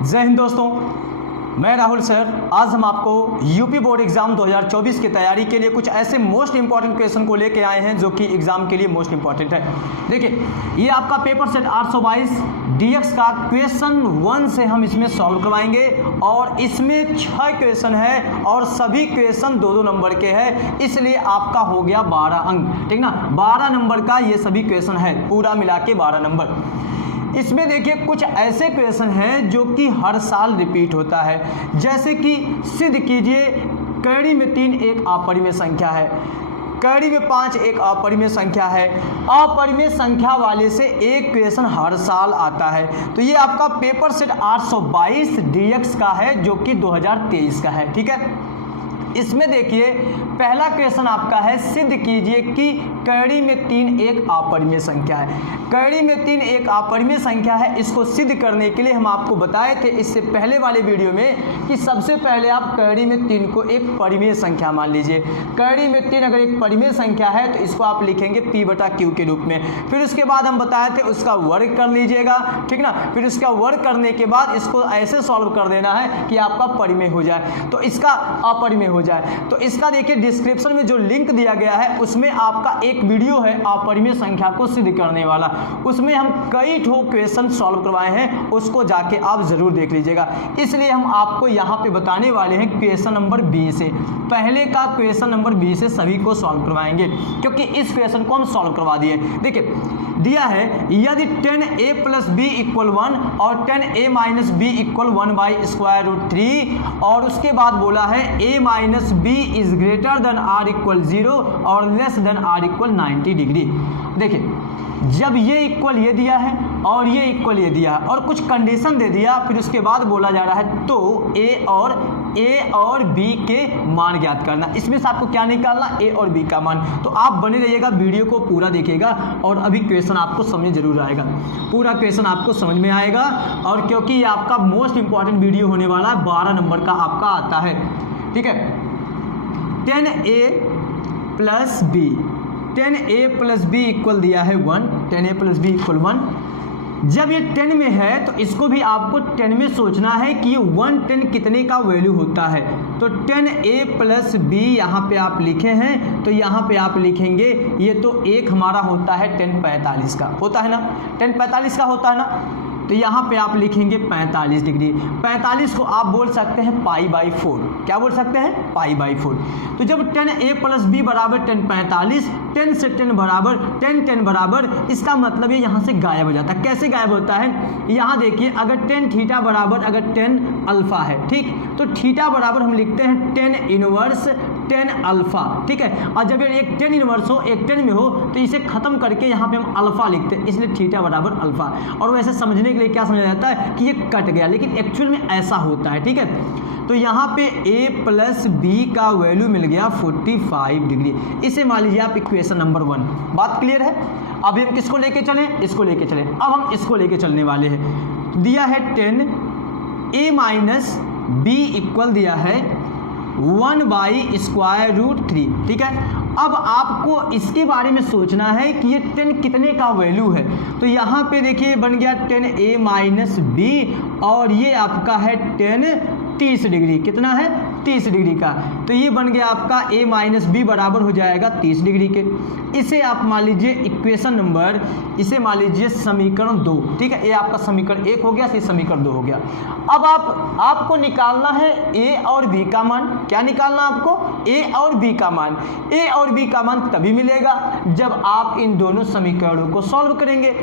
जय हिंद दोस्तों, मैं राहुल सर। आज हम आपको यूपी बोर्ड एग्जाम 2024 की तैयारी के लिए कुछ ऐसे मोस्ट इंपॉर्टेंट क्वेश्चन को लेके आए हैं जो कि एग्जाम के लिए मोस्ट इंपॉर्टेंट है। देखिए, ये आपका पेपर सेट 822 डीएक्स का क्वेश्चन 1 से हम इसमें सॉल्व करवाएंगे और इसमें 6 क्वेश्चन है और सभी क्वेश्चन 2-2 नंबर के हैं, इसलिए आपका हो गया 12 अंक। ठीक ना, 12 नंबर का ये सभी क्वेश्चन है, पूरा मिला के 12 नंबर। इसमें देखिए कुछ ऐसे क्वेश्चन हैं जो कि हर साल रिपीट होता है, जैसे कि सिद्ध कीजिए कैरी में 3 एक अपरिमेय संख्या है, कैरी में 5 एक अपरिमेय संख्या है। अपरिमेय संख्या वाले से एक क्वेश्चन हर साल आता है। तो ये आपका पेपर सेट 822 डीएक्स का है जो कि 2023 का है। ठीक है, इसमें देखिए पहला क्वेश्चन आपका है, सिद्ध कीजिए कि कैरी में 3 एक अपरिमेय संख्या है। कैरी में 3 एक अपरिमेय संख्या है, इसको सिद्ध करने के लिए हम आपको बताए थे इससे पहले वाले वीडियो में कि सबसे पहले आप कैरी में 3 को एक परिमेय संख्या मान लीजिए। कैरी में 3 अगर एक परिमेय संख्या है तो इसको आप लिखेंगे p/q के रूप में। फिर उसके बाद हम बताए थे उसका वर्ग कर लीजिएगा, ठीक ना। फिर उसका वर्ग करने के बाद इसको ऐसे सॉल्व कर देना है कि आपका परिमेय हो जाए, तो इसका अपरिमेय हो जाए। तो इसका देखिए डिस्क्रिप्शन में जो लिंक दिया गया है उसमें आपका एक वीडियो है अपरिमेय संख्या को सिद्ध करने वाला, उसमें हम कई ठो क्वेश्चन सॉल्व करवाए हैं, उसको जाके आप जरूर देख लीजिएगा। इसलिए हम आपको यहाँ पे बताने वाले हैं क्वेश्चन नंबर 20 से, पहले का क्वेश्चन नंबर 20 से सभी को सॉल्व करवाएंगे, क्योंकि इस क्वेश्चन को हम सॉल्व करवा दिए। देखिए दिया है, यदि 10a + b = 1 और 10a - b = 1/√3 और उसके बाद बोला है a - b is greater than r = 0 और लेस देन r = 90 डिग्री। देखिए जब ये इक्वल ये दिया है और ये इक्वल ये दिया है और कुछ कंडीशन दे दिया, फिर उसके बाद बोला जा रहा है तो a और b के मान ज्ञात करना। इसमें से आपको क्या निकालना, a और b का मान। तो आप बने रहिएगा, वीडियो को पूरा देखिएगा और अभी क्वेश्चन आपको समझ में जरूर आएगा, पूरा क्वेश्चन आपको समझ में आएगा। और क्योंकि ये आपका मोस्ट इंपॉर्टेंट वीडियो होने वाला है, 12 नंबर का आपका आता है। ठीक है, 10a + b, 10a + b equal दिया है 1, 10a + b = 1। जब ये 10 में है तो इसको भी आपको 10 में सोचना है कि ये 110 कितने का वैल्यू होता है। तो 10a + b यहाँ पे आप लिखे हैं, तो यहाँ पे आप लिखेंगे ये तो एक हमारा होता है 1045 का, होता है ना, 1045 का होता है ना। तो यहाँ पे आप लिखेंगे 45 डिग्री। 45 को आप बोल सकते हैं π/4। क्या बोल सकते हैं, π/4। तो जब 10a + b = 1045, 10 से 10 बराबर 10 बराबर, इसका मतलब ये यहाँ से गायब हो जाता है। कैसे गायब होता है, यहाँ देखिए अगर 10 थीटा बराबर अगर 10 अल्फा है, ठीक, तो थीटा बराबर हम लिखते हैं 10 इनवर्स 10 अल्फा। ठीक है, और जब एक 10 इनवर्स हो, एक 10 में हो, तो इसे खत्म करके यहाँ पे हम अल्फा लिखते हैं, इसलिए थीटा बराबर अल्फा। और वैसे समझने के लिए क्या समझा जाता है कि ये कट गया, लेकिन एक्चुअल में ऐसा होता है। ठीक है, तो यहाँ पे a + b का वैल्यू मिल गया 45 डिग्री। इसे मान लीजिए आप इक्वेशन नंबर 1। बात क्लियर है। अभी हम किसको लेके चलें, इसको लेके चलें। अब हम इसको लेके चलने वाले हैं। दिया है 10a - b इक्वल दिया है 1/√3। ठीक है, अब आपको इसके बारे में सोचना है कि ये 10 कितने का वैल्यू है। तो यहाँ पे देखिए बन गया 10a - b और ये आपका है 10 30 डिग्री। कितना है, 30 डिग्री का। तो ये बन गया आपका a - b बराबर हो जाएगा 30 डिग्री के। इसे आप मान लीजिए इक्वेशन नंबर, इसे मान लीजिए समीकरण 2। ठीक है, ये आपका समीकरण 1 हो गया, ये समीकरण 2 हो गया। अब आपको निकालना है a और b का मान। क्या निकालना आपको, a और b का मान। a और b का मान तभी मिलेगा जब आप इन दोनों समीकरणों को सॉल्व करेंगे।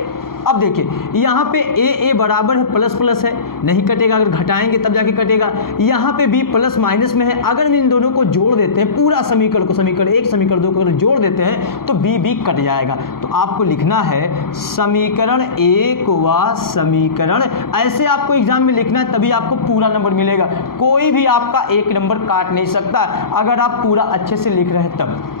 अब देखिए यहाँ पे a बराबर है प्लस है, नहीं कटेगा, अगर घटाएंगे तब जाके कटेगा। यहाँ पे b +- में है, अगर हम इन दोनों को जोड़ देते हैं पूरा समीकरण को, समीकरण 1 समीकरण 2 को अगर जोड़ देते हैं तो b कट जाएगा। तो आपको लिखना है समीकरण 1 व समीकरण, ऐसे आपको एग्जाम में लिखना है, तभी आपको पूरा नंबर मिलेगा। कोई भी आपका एक नंबर काट नहीं सकता अगर आप पूरा अच्छे से लिख रहे हैं तब।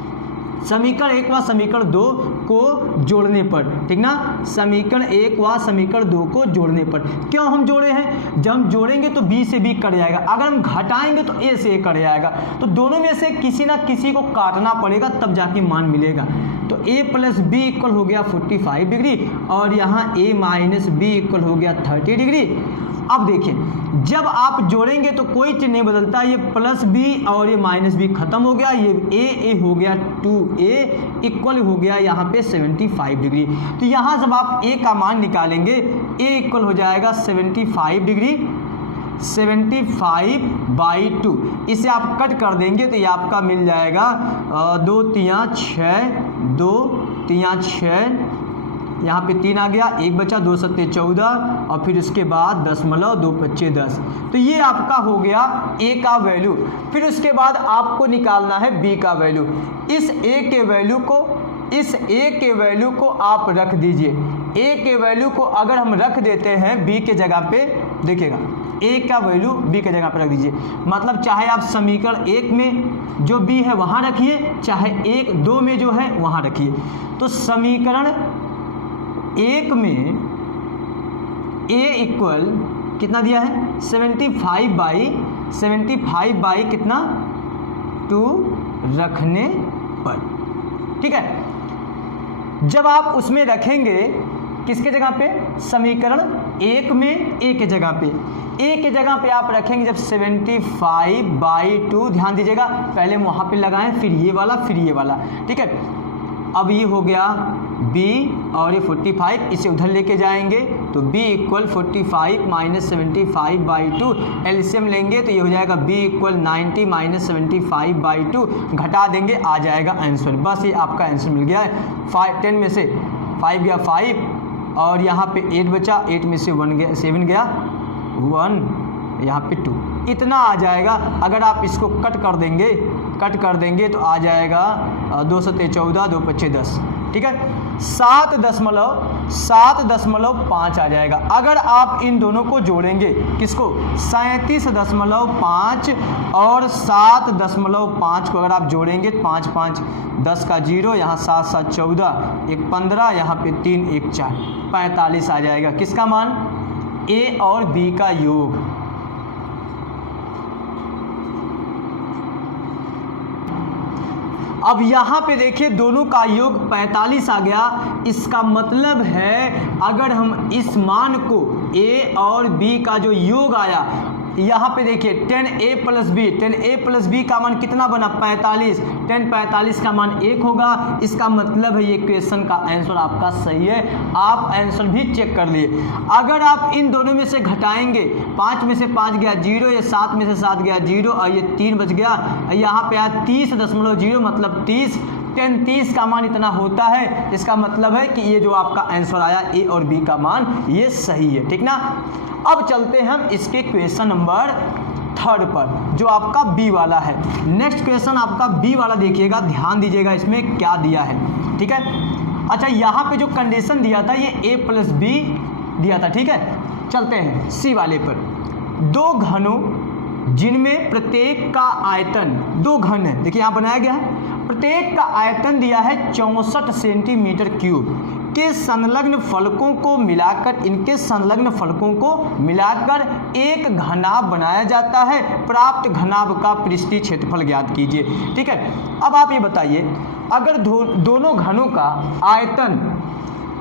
समीकरण 1 व समीकरण 2 को जोड़ने पर, ठीक ना, समीकरण 1 व समीकरण 2 को जोड़ने पर। क्यों हम जोड़े हैं, जब हम जोड़ेंगे तो b से b कट जाएगा, अगर हम घटाएंगे तो a से a कट जाएगा। तो दोनों में से किसी ना किसी को काटना पड़ेगा तब जाके मान मिलेगा। तो a प्लस बी इक्वल हो गया 45 डिग्री और यहाँ a माइनस बी इक्वल हो गया 30 डिग्री। अब देखिए जब आप जोड़ेंगे तो कोई चीज़ नहीं बदलता, ये प्लस बी और ये माइनस बी खत्म हो गया, ये a हो गया 2a इक्वल हो गया यहाँ पे 75 डिग्री। तो यहाँ जब आप a का मान निकालेंगे a इक्वल हो जाएगा 75 डिग्री, 75/2। इसे आप कट कर देंगे तो ये आपका मिल जाएगा 2 3 6, 2 3 6, यहाँ पे 3 आ गया, 1 बचा, 2 7 14 और फिर उसके बाद 2 25 10। तो ये आपका हो गया a का वैल्यू। फिर उसके बाद आपको निकालना है b का वैल्यू। इस a के वैल्यू को आप रख दीजिए। a के वैल्यू को अगर हम रख देते हैं b के जगह पे, देखिएगा a का वैल्यू b के जगह पे रख दीजिए। मतलब चाहे आप समीकरण 1 में जो b है वहाँ रखिए, चाहे 1 2 में जो है वहाँ रखिए। तो समीकरण 1 में a इक्वल कितना दिया है 75 बाई कितना 2 रखने पर, ठीक है। जब आप उसमें रखेंगे किसके जगह पे, समीकरण 1 में a के जगह पे, a के जगह पे आप रखेंगे जब 75/2, ध्यान दीजिएगा पहले वहाँ पे लगाएं फिर ये वाला फिर ये वाला, ठीक है। अब ये हो गया b और ये 45, इसे उधर लेके जाएंगे तो b इक्वल 45 माइनस 75/2, एलसीएम लेंगे तो ये हो जाएगा b इक्वल 90 माइनस 75/2, घटा देंगे आ जाएगा आंसर। बस ये आपका आंसर मिल गया है। 10 में से 5 गया 5 और यहाँ पे 8 बचा, 8 में से 1 गया 7 गया 1, यहाँ पे 2, इतना आ जाएगा। अगर आप इसको कट कर देंगे तो आ जाएगा 2 7 14, 2 25 10, ठीक है। 7.5 आ जाएगा। अगर आप इन दोनों को जोड़ेंगे, किसको 37.5 और 7.5 को अगर आप जोड़ेंगे 5 5 10 का 0, यहाँ 7 7 14, 1 15, यहाँ पे 3 1 4, 45 आ जाएगा। किसका मान, a और b का योग। अब यहाँ पे देखिए दोनों का योग 45 आ गया। इसका मतलब है अगर हम इस मान को a और b का जो योग आया, यहाँ पे देखिए 10a प्लस बी का मान कितना बना 45, 45 का मान 1 होगा। इसका मतलब है ये क्वेश्चन का आंसर आपका सही है। आप आंसर भी चेक कर लिए। अगर आप इन दोनों में से घटाएंगे, 5 में से 5 गया 0, ये 7 में से 7 गया 0 और ये 3 बच गया, यहाँ पे आया 30.0 मतलब 30, 30 का मान इतना होता है। इसका मतलब है कि ये जो आपका आंसर आया ए और बी का मान ये सही है, ठीक ना। अब चलते हैं हम इसके क्वेश्चन नंबर 3 पर जो आपका बी वाला है। नेक्स्ट क्वेश्चन आपका बी वाला देखिएगा, ध्यान दीजिएगा इसमें क्या दिया है, ठीक है। अच्छा यहाँ पे जो कंडीशन दिया था ये a प्लस बी दिया था, ठीक है। चलते हैं सी वाले पर। 2 घनों जिनमें प्रत्येक का आयतन, 2 घन है, देखिए यहाँ बनाया गया है, प्रत्येक का आयतन दिया है 64 सेंटीमीटर क्यूब के संलग्न फलकों को मिलाकर, इनके संलग्न फलकों को मिलाकर एक घनाभ बनाया जाता है। प्राप्त घनाभ का पृष्ठीय क्षेत्रफल ज्ञात कीजिए, ठीक है। अब आप ये बताइए अगर दोनों घनों का आयतन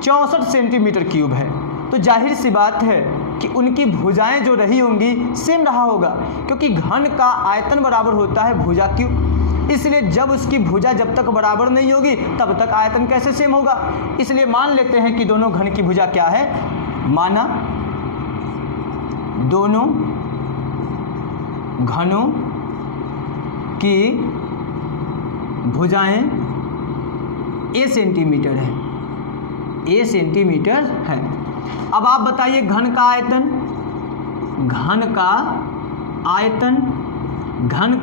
64 सेंटीमीटर क्यूब है तो जाहिर सी बात है कि उनकी भुजाएं जो रही होंगी सेम रहा होगा, क्योंकि घन का आयतन बराबर होता है भुजा क्यूब। इसलिए जब उसकी भुजा जब तक बराबर नहीं होगी तब तक आयतन कैसे सेम होगा। इसलिए मान लेते हैं कि दोनों घन की भुजा क्या है, माना दोनों घनों की भुजाएं a सेंटीमीटर है, a सेंटीमीटर है। अब आप बताइए घन का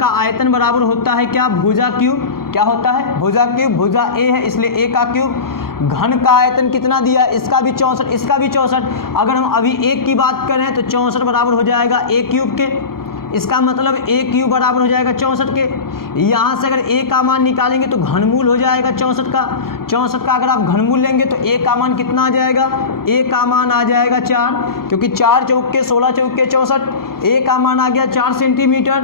आयतन बराबर होता है क्या, भुजा क्यूब। क्या होता है, भुजा क्यूब। भुजा a है इसलिए a का क्यूब। घन का आयतन कितना दिया, इसका भी 64, इसका भी 64। अगर हम अभी एक की बात करें तो 64 बराबर हो जाएगा a क्यूब के। इसका मतलब a क्यूब बराबर हो जाएगा 64 के। यहाँ से अगर a का मान निकालेंगे तो घनमूल हो जाएगा 64 का। 64 का अगर आप घनमूल लेंगे तो a का मान कितना आ जाएगा, a का मान आ जाएगा 4, क्योंकि 4 चौके 16 चौके 64। a का मान आ गया 4 सेंटीमीटर,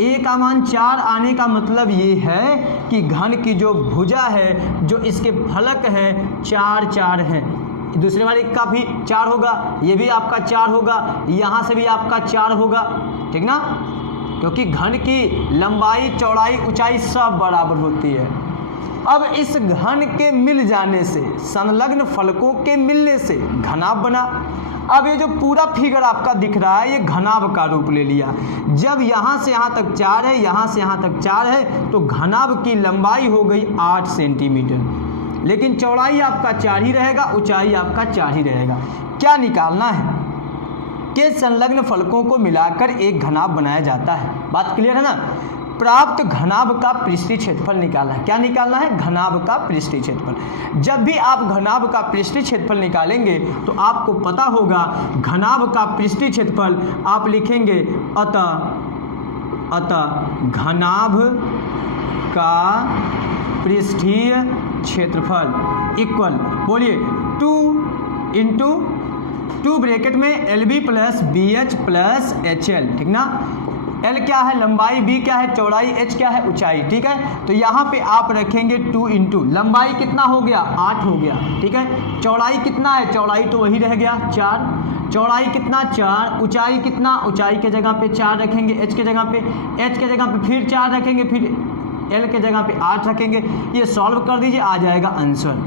ए का मान 4 आने का मतलब ये है कि घन की जो भुजा है, जो इसके फलक है, 4 4 है। दूसरे वाले का भी 4 होगा, ये भी आपका 4 होगा, यहाँ से भी आपका 4 होगा, ठीक ना, क्योंकि घन की लंबाई, चौड़ाई, ऊंचाई सब बराबर होती है। अब इस घन के मिल जाने से, संलग्न फलकों के मिलने से घनाभ बना। अब ये जो पूरा फिगर आपका दिख रहा है ये घनाभ का रूप ले लिया। जब यहाँ से यहाँ तक 4 है, यहाँ से यहाँ तक 4 है, तो घनाभ की लंबाई हो गई 8 सेंटीमीटर, लेकिन चौड़ाई आपका 4 ही रहेगा, ऊंचाई आपका 4 ही रहेगा। क्या निकालना है कि संलग्न फलकों को मिलाकर एक घनाभ बनाया जाता है। बात क्लियर है ना। प्राप्त घनाभ का पृष्ठीय क्षेत्रफल निकालना है। क्या निकालना है? घनाभ का पृष्ठीय क्षेत्रफल। जब भी आप घनाभ का पृष्ठीय क्षेत्रफल निकालेंगे तो आपको पता होगा घनाभ का पृष्ठीय क्षेत्रफल आप लिखेंगे अतः घनाभ का पृष्ठीय क्षेत्रफल इक्वल, बोलिए 2 इंटू 2 ब्रैकेट में LB plus BH plus HL, ठीक ना। L क्या है? लंबाई, B क्या है? चौड़ाई, H क्या है? ऊंचाई, ठीक है। तो यहाँ पे आप रखेंगे 2 इंटू लंबाई कितना हो गया? 8 हो गया, ठीक है। चौड़ाई कितना है? चौड़ाई तो वही रह गया 4। चौड़ाई कितना? 4। ऊंचाई कितना? ऊंचाई के जगह पे 4 रखेंगे, H के जगह पे, H के जगह पे फिर 4 रखेंगे, फिर L के जगह पे 8 रखेंगे। ये सॉल्व कर दीजिए, आ जाएगा आंसर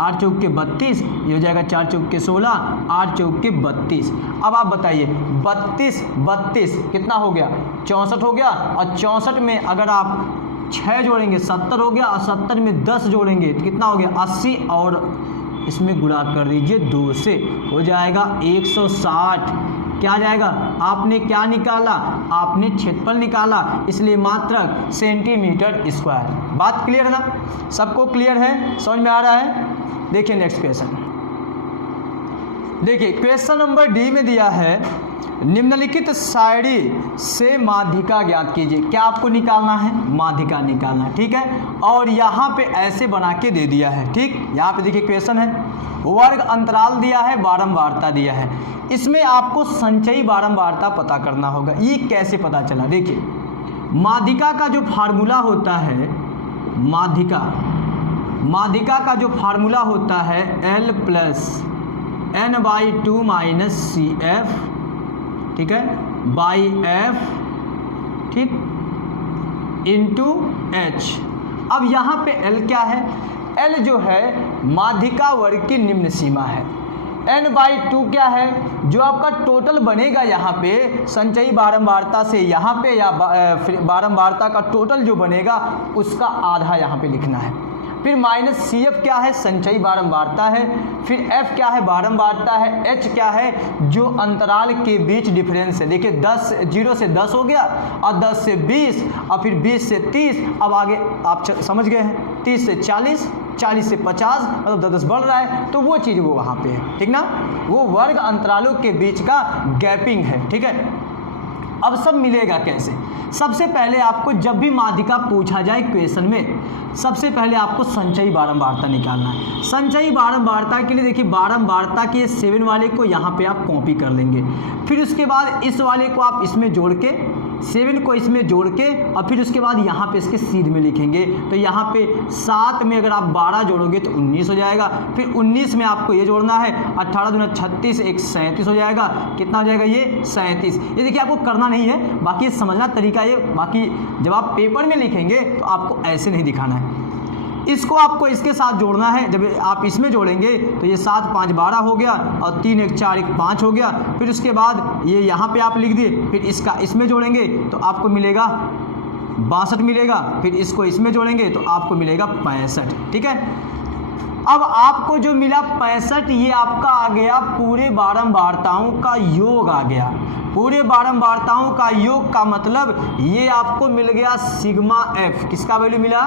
8 चौक के 32, ये हो जाएगा 4 चौक के 16, 8 चौक के 32। अब आप बताइए 32 कितना हो गया? 64 हो गया। और 64 में अगर आप 6 जोड़ेंगे 70 हो गया, और 70 में 10 जोड़ेंगे तो कितना हो गया? 80, और इसमें गुणा कर दीजिए 2 से, हो जाएगा 160। क्या आ जाएगा? आपने क्या निकाला? आपने क्षेत्रफल निकाला, इसलिए मात्रक सेंटीमीटर स्क्वायर। बात क्लियर है ना? सबको क्लियर है? समझ में आ रहा है? देखिए नेक्स्ट क्वेश्चन। देखिए क्वेश्चन नंबर डी में दिया है निम्नलिखित सारणी से माध्यिका ज्ञात कीजिए। क्या आपको निकालना है? माध्यिका निकालना है, ठीक है। और यहाँ पे ऐसे बना के दे दिया है, ठीक। यहाँ पे देखिए क्वेश्चन है, वर्ग अंतराल दिया है, बारंबारता दिया है। इसमें आपको संचयी बारंबारता पता करना होगा। ये कैसे पता चला? देखिए माध्यिका का जो फार्मूला होता है, माध्यिका का जो फार्मूला होता है L plus n/2 minus CF, ठीक है, बाई F, ठीक, इंटू H। अब यहाँ पे L क्या है? L जो है माध्यिका वर्ग की निम्न सीमा है। n/2 क्या है? जो आपका टोटल बनेगा यहाँ पे संचयी बारंबारता से यहाँ पे, या बारंबारता का टोटल जो बनेगा उसका आधा यहाँ पे लिखना है। फिर माइनस CF क्या है? संचयी बारंबारता है। फिर F क्या है? बारंबारता है। H क्या है? जो अंतराल के बीच डिफरेंस है। देखिए 0 से 10 हो गया, और 10 से 20, और फिर 20 से 30, अब आगे आप समझ गए हैं, 30 से 40, 40 से 50, मतलब 10 बढ़ रहा है, तो वो चीज़ वो वहाँ पे है, ठीक ना। वो वर्ग अंतरालों के बीच का गैपिंग है, ठीक है। अब सब मिलेगा कैसे? सबसे पहले आपको जब भी माध्यिका पूछा जाए क्वेश्चन में, सबसे पहले आपको संचयी बारंबारता निकालना है। संचयी बारंबारता के लिए देखिए बारंबारता के 7 वाले को यहाँ पे आप कॉपी कर लेंगे, फिर उसके बाद इस वाले को आप इसमें जोड़ के, 7 को इसमें जोड़ के, और फिर उसके बाद यहाँ पे इसके सीध में लिखेंगे। तो यहाँ पे 7 में अगर आप 12 जोड़ोगे तो 19 हो जाएगा। फिर 19 में आपको ये जोड़ना है, 18 दूना 36, 1 37 हो जाएगा। कितना हो जाएगा? ये 37। ये देखिए आपको करना नहीं है, बाकी समझना तरीका ये, बाकी जब आप पेपर में लिखेंगे तो आपको ऐसे नहीं दिखाना है। इसको आपको इसके साथ जोड़ना है। जब आप इसमें जोड़ेंगे तो ये 7 5 12 हो गया, और 3 1 4 1 5 हो गया। फिर उसके बाद ये यहाँ पे आप लिख दिए, फिर इसका इसमें जोड़ेंगे तो आपको मिलेगा 62 मिलेगा। फिर इसको इसमें जोड़ेंगे तो आपको मिलेगा 65, ठीक है। अब आपको जो मिला 65, ये आपका आ गया पूरे बारंबारताओं का योग आ गया। पूरे बारंबारताओं का योग का मतलब ये आपको मिल गया सिग्मा F। किसका वैल्यू मिला?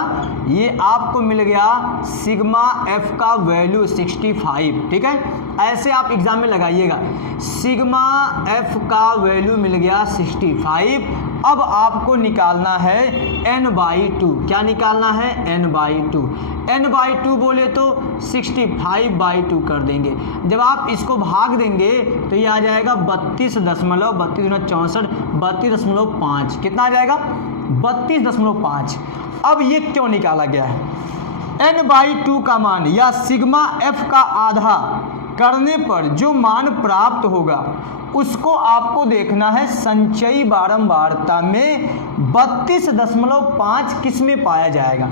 ये आपको मिल गया सिग्मा F का वैल्यू 65, ठीक है। ऐसे आप एग्जाम में लगाइएगा, सिग्मा F का वैल्यू मिल गया 65, अब आपको निकालना है n/2। क्या निकालना है? n/2। n/2 बोले तो 65/2 कर देंगे। जब आप इसको भाग देंगे तो ये आ जाएगा 32.5। कितना आ जाएगा? 32.5। अब ये क्यों निकाला गया है? n/2 का मान या सिग्मा f का आधा करने पर जो मान प्राप्त होगा उसको आपको देखना है संचयी बारंबारता में 32.5 किस में पाया जाएगा।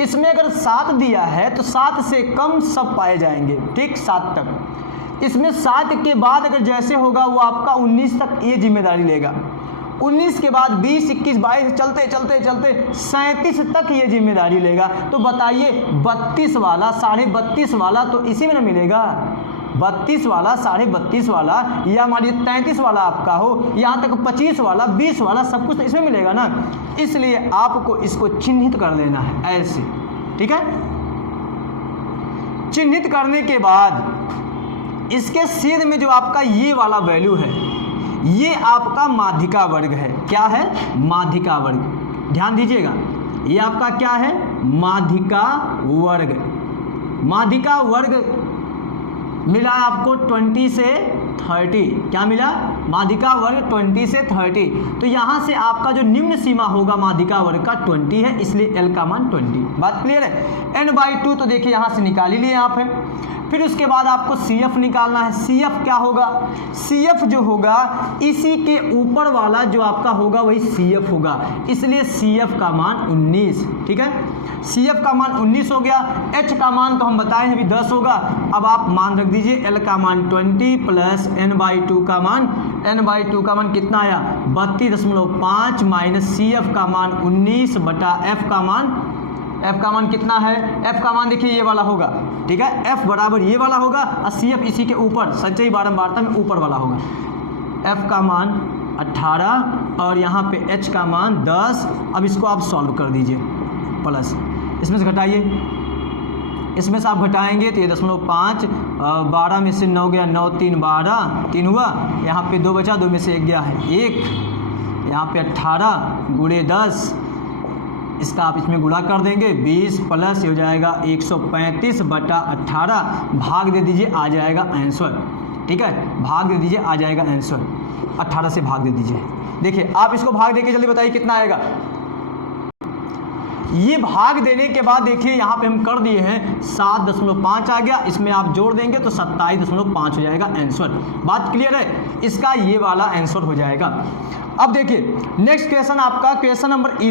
इसमें अगर 7 दिया है तो 7 से कम सब पाए जाएंगे, ठीक, 7 तक। इसमें 7 के बाद अगर जैसे होगा वो आपका 19 तक ये जिम्मेदारी लेगा। 19 के बाद 20, 21, 22 चलते चलते चलते 37 तक ये जिम्मेदारी लेगा। तो बताइए 32 वाला, 32.5 वाला तो इसी में ना मिलेगा। 32 वाला, 32.5 वाला या मान लीजिए 33 वाला आपका हो, यहाँ तक 25 वाला, 20 वाला सब कुछ तो इसमें मिलेगा ना। इसलिए आपको इसको चिन्हित कर लेना है ऐसे, ठीक है। चिन्हित करने के बाद इसके सीध में जो आपका ये वाला वैल्यू है ये आपका माध्यिका वर्ग है। क्या है? माध्यिका वर्ग। ध्यान दीजिएगा, ये आपका क्या है? माध्यिका वर्ग। माध्यिका वर्ग मिला आपको 20 से 30। क्या मिला? माध्यिका वर्ग 20 से 30। तो यहाँ से आपका जो निम्न सीमा होगा माध्यिका वर्ग का 20 है, इसलिए L का मान 20। बात क्लियर है? n/2 तो देखिए यहाँ से निकाल ही लिए आप है। फिर उसके बाद आपको CF निकालना है। CF क्या होगा? CF जो होगा इसी के ऊपर वाला जो आपका होगा वही CF होगा, इसलिए CF का मान 19। ठीक है, CF का मान 19 हो गया। H का मान तो हम बताए हैं अभी 10 होगा। अब आप मान रख दीजिए L का मान 20 प्लस n/2 का मान, n/2 का मान कितना आया? 32.5 माइनस CF का मान 19 बटा F का मान कितना है? F का मान देखिए ये वाला होगा, ठीक है। F बराबर ये वाला होगा और CF इसी के ऊपर संचयी बारंबारता में ऊपर वाला होगा। F का मान 18 और यहाँ पे H का मान 10। अब इसको आप सॉल्व कर दीजिए, प्लस इसमें से घटाइए, इसमें से आप घटाएंगे तो ये 0.5, 12 में से 9 गया, 9 3 12, 3 हुआ, यहाँ पे 2 बचा, 2 में से 1 गया है 1, यहाँ पे 18 गुणे 10, इसका आप इसमें गुणा कर देंगे 20 प्लस हो जाएगा 135 बटा 18, भाग दे दीजिए आ जाएगा आंसर। ठीक है, भाग दे दीजिए आ जाएगा आंसर, 18 से भाग दे दीजिए। देखिए आप इसको भाग देके जल्दी बताइए कितना आएगा। ये भाग देने के बाद देखिए यहाँ पे हम कर दिए हैं 7.5 आ गया, इसमें आप जोड़ देंगे तो 27.5 हो जाएगा आंसर। बात क्लियर है? इसका ये वाला आंसर हो जाएगा। अब देखिए नेक्स्ट क्वेश्चन आपका क्वेश्चन नंबर ई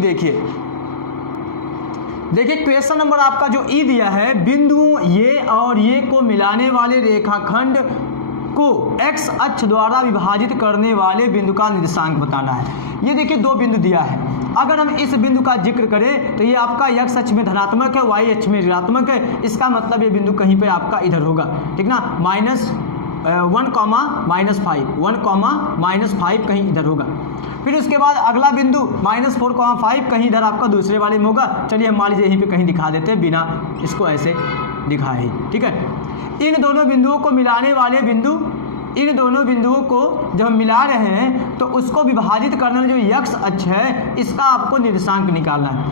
देखिए क्वेश्चन नंबर आपका जो ई दिया है, बिंदुओं ये और ये को मिलाने वाले रेखाखंड को x अक्ष द्वारा विभाजित करने वाले बिंदु का निर्देशांक बताना है। ये देखिए 2 बिंदु दिया है। अगर हम इस बिंदु का जिक्र करें तो ये आपका x अक्ष में धनात्मक है, y अक्ष में ऋणात्मक है। इसका मतलब ये बिंदु कहीं पे आपका इधर होगा, ठीक ना, -1, -5, 1, -5 कहीं इधर होगा। फिर उसके बाद अगला बिंदु -4, 5 कहीं इधर आपका दूसरे वाले में होगा। चलिए हम मान लीजिए यहीं पे कहीं दिखा देते हैं बिना इसको ऐसे दिखाए ही, ठीक है। इन दोनों बिंदुओं को मिलाने वाले बिंदु, इन दोनों बिंदुओं को जब हम मिला रहे हैं तो उसको विभाजित करने में जो x अक्ष है इसका आपको निर्देशांक निकालना है।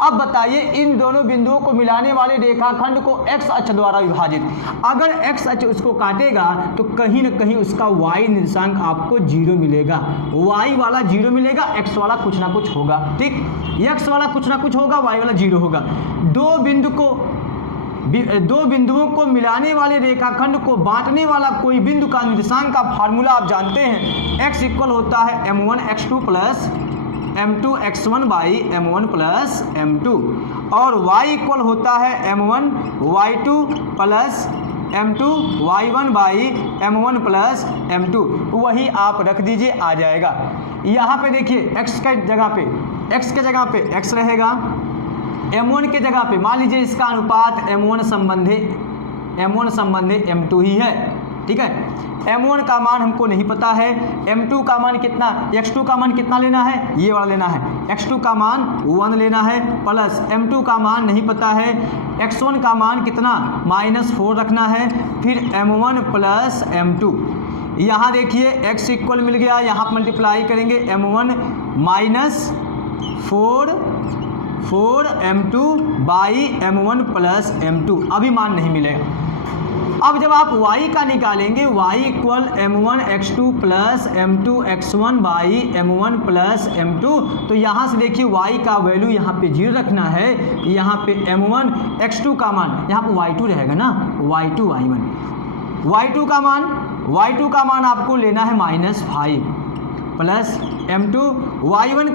अब बताइए इन दोनों बिंदुओं को मिलाने वाले रेखाखंड को x अक्ष द्वारा विभाजित, अगर x अक्ष उसको काटेगा तो कहीं ना कहीं उसका y निर्देशांक आपको 0 मिलेगा। y वाला 0 मिलेगा, x वाला कुछ ना कुछ होगा, ठीक, x वाला कुछ ना कुछ होगा, y वाला 0 होगा। दो बिंदुओं को मिलाने वाले रेखाखंड को बांटने वाला कोई बिंदु का निर्देशांक का फार्मूला आप जानते हैं, x इक्वल होता है m1x2 plus m2x1 by m1 plus m2 और y इक्वल होता है m1y2 plus m2y1 by m1 plus m2। वही आप रख दीजिए आ जाएगा। यहाँ पे देखिए x के जगह पे x रहेगा, m1 के जगह पे मान लीजिए इसका अनुपात m1 संबंधी m2 ही है, ठीक है। m1 का मान हमको नहीं पता है, m2 का मान कितना, x2 का मान कितना लेना है, ये वाला लेना है, x2 का मान 1 लेना है, प्लस m2 का मान नहीं पता है, x1 का मान कितना -4 रखना है, फिर m1 प्लस m2। यहाँ देखिए x इक्वल मिल गया, यहाँ मल्टीप्लाई करेंगे m1 minus 4m2 by m1 plus m2। अभी मान नहीं मिलेगा। अब जब आप y का निकालेंगे, y equal m1 x2 plus m2 x1 by m1 plus m2, तो यहाँ से देखिए y का वैल्यू यहाँ पे 0 रखना है, यहाँ पे m1 x2 का मान यहाँ पे y2 रहेगा ना, y2 y1 आपको लेना है -5 प्लस m2 y1 का